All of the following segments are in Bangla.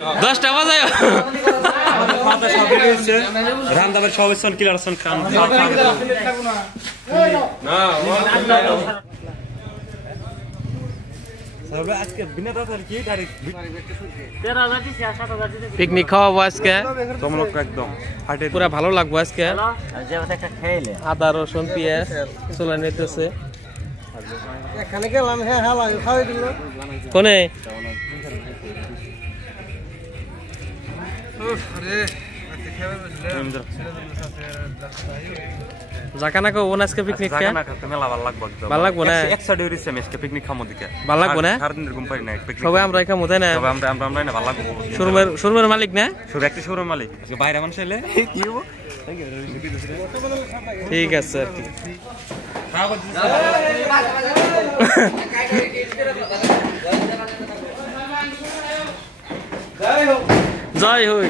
10টা বাজায় রান্দাবের সব স্থান ক্লিয়ার আছেন খান পিকনিক খাওয়াবো আজকে পুরা ভালো লাগবো আজকে আদা রসুন পেঁয়াজ চলে নিতেছে কোনে জাকানা কো ওনাসকে পিকনিক কে মেলা ভালো লাগবে ভালো লাগবে না একসাথে হইছে আজকে পিকনিক খামো দিকে ভালো লাগবে না সারা দিন এরকম পারি না পিকনিক সবাই আমরা খামো তাই না সবাই আমরা না ভালো লাগবে শোরুমের মালিক না শুধু একটা শোরুমের মালিক আজকে বাইরে মানুষ এলে কি হবো ঠিক আছে আর কি জয় হই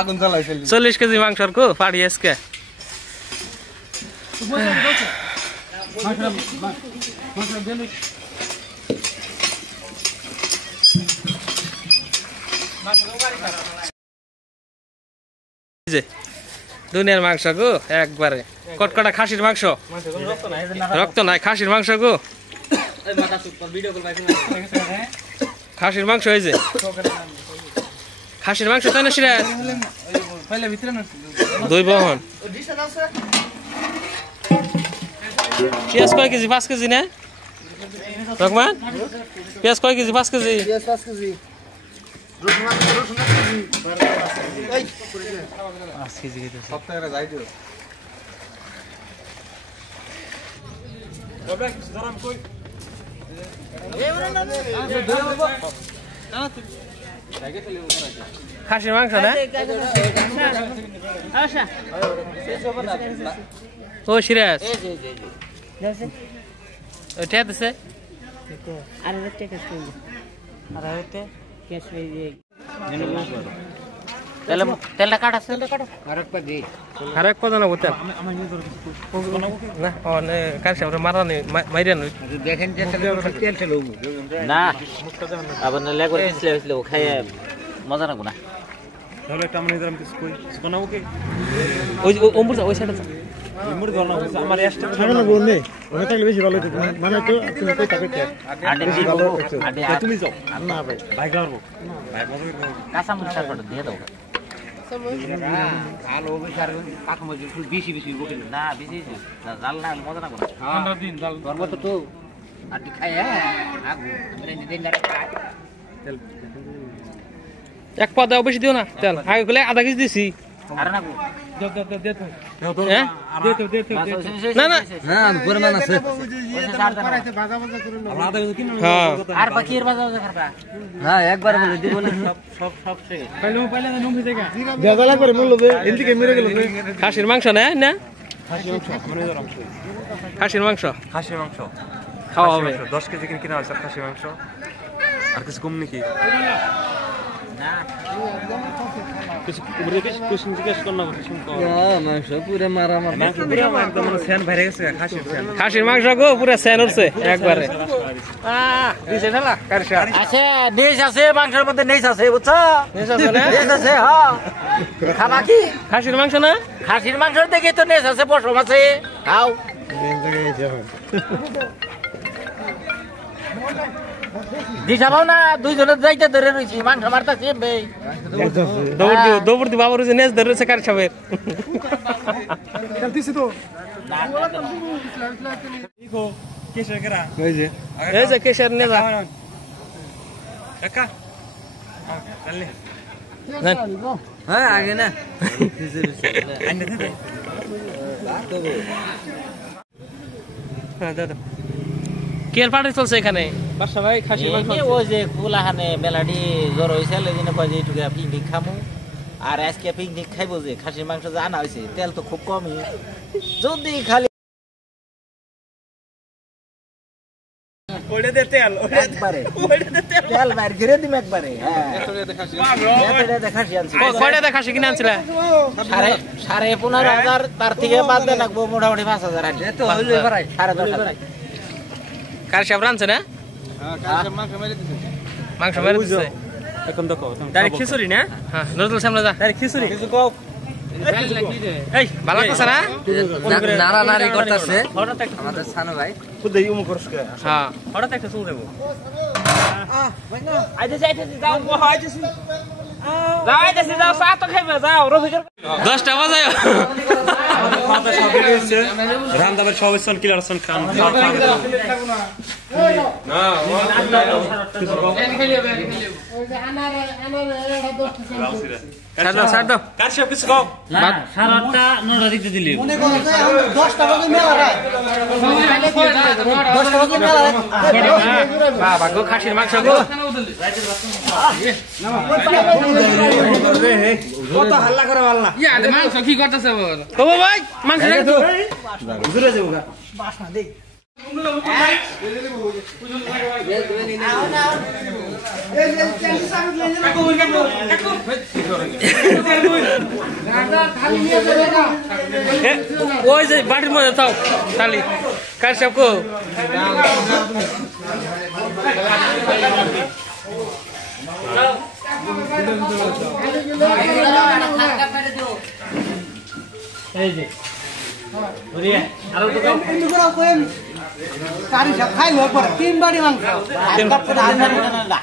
আগুন জ্বালাই 40 কেজি মাংসর কো পাড়ি আজকে দুনিয়ার মাংস গো একবারে কটকটা খাসির মাংস রক্ত নাই খাসির মাংস গো খাসির মাংস এই যে খাসির মাংস তাই না সিরাজ দুই বহন পেঁয়াজ কয় কেজি 5 কেজি না রকমান পেঁয়াজ কয় কেজি 5 কেজি খাসির মাংস না ও সিরাজ ওইটা দিছে আর একটা ক্যাশ করে আর একটা ক্যাশ হয়ে যায় তেলটা কাট আছে আরেক পদ না বলতে না অনে কাছে আমরা মারানি মাইরা নই দেখেন যে তেল ছিল না আবার না লাগবে ছিল খায় মজা না গুনা তাহলে একটা আমরা নিলাম কিছু কই বানাবো কি ওই ওমর ওই সাইডে ওমর ধরনা হচ্ছে আমার এক্সট্রা ছাগল না বললে ওটা থাকলে বেশি ভালো হতো মানে তো তুমি কই তাকে আডে ভালো তুমি যাও না ভাই ভাই করব ভাই মজা কাঁচা মরিচ কাটটা দিয়ে দাও ভালো বিচার কাঁচা মরিচ ফুল বেশি বেশি বকিল না বেশি জাল না মজা না করে 15 দিন জাল ধরব তো আডি খায় আগু মানে দিন না তেল এক পা দাও বেশি দিও না তেল আগে গলে আধা কেজি দিছি আরে না গো দে না না না পরিমাণ আছে আর বাকি এর বাজা করবা হ্যাঁ একবার বলে দিব না সব শেষ পয়লা নুম হয়ে যায় বেজালা করে মূল্য দে এদিকে মেরে গেল খাসির মাংস না না খাসির মাংস খাওয়া হবে 10 কেজি কিনা হইছে খাসির মাংস আর কিছু কম নাকি না কিছু কোশ্চেন জিজ্ঞেস করনা কিছু কর মাংস পুরো মারা মাংস পুরো একদম সেন ভরে গেছে খাসির মাংস গো পুরো সেন উঠছে একবারে দিছে না কারশা আছে নেস আছে মাংসের মধ্যে নেস আছে বুঝছো নেস আছে না নেস আছে হ্যাঁ খাবা কি খাসির মাংস না খাসির মাংস দেখে তো নেস আছে পশম আছে খাও দিছাও না দুইজনে যাইতে ধরে রইছি মাংস মারতাছি বে দৌড় দি বাবুর যে নেস ধরেছে কার সবের চলতিছি তো দেখো কেশর করা এই যে কেশর নে যা কাকা চলে হ্যাঁ আগে না আন্ডা দে হ্যাঁ দাদা কের পার্টি চলছে এখানে বাসা ভাই খাসি মাংস ওই যে কুলাহানে মেলাডি জ্বর হইছে এদিন কই যে একটু পিকনিক খামু আর আজকে পিকনিক খাইবো যে খাসির মাংস যে আনা হইছে তেল তো খুব কমই যদি খালি ওইটা দে তেল একবারে ওইটা দে তেল তেল বাইরে ঘিরে দিম একবারে হ্যাঁ এটা দেখাছি আনছি কয়টা দেখাছি কিনা আনছিলা 15,500 তার থেকে বাদ দেন লাগবো মোটামুটি 5,000 আছে তো হইলো এবারে 10,500 কার সাহেব রানছে না হ্যাঁ মাংস মেরে দিছে এখন দেখো ডাইরেক্ট খিচুড়ি না হ্যাঁ নজরুল সামনে যা ডাইরেক্ট খিচুড়ি কিছু কও এই ভালো লাগছে না নারা নারি করতেছে আমাদের সানু ভাই খুদই উম করছকে হ্যাঁ হঠাৎ একটা চুল দেবো যাও চা তো খাইবে যাও রফিকের 10টা বাজায় রামদাবের সবাই সন কিলার সন খান ছাড় দাও কার সব কিছু কও না 8:30 9টা দিতে দিলি মনে করো যে 10টা বাজে মেলা রায় 10টা বাজে মেলা রায় বাবা গো খাসির মাংস গো কত হাল্লা করে বল না ইয়া মাংস কি করতেছে ও ভাই মাংস তো হুজুরে যাবো গা বাসনা দেখ ওই যে বাটির মধ্যে তাও খালি কার সব কো এই যে বুঝিয়ে আর তো কিন্তু করে কোন কারি সব খাই হওয়ার পর 3 বাড়ি মাংস 3 কাপ করে আনবেন না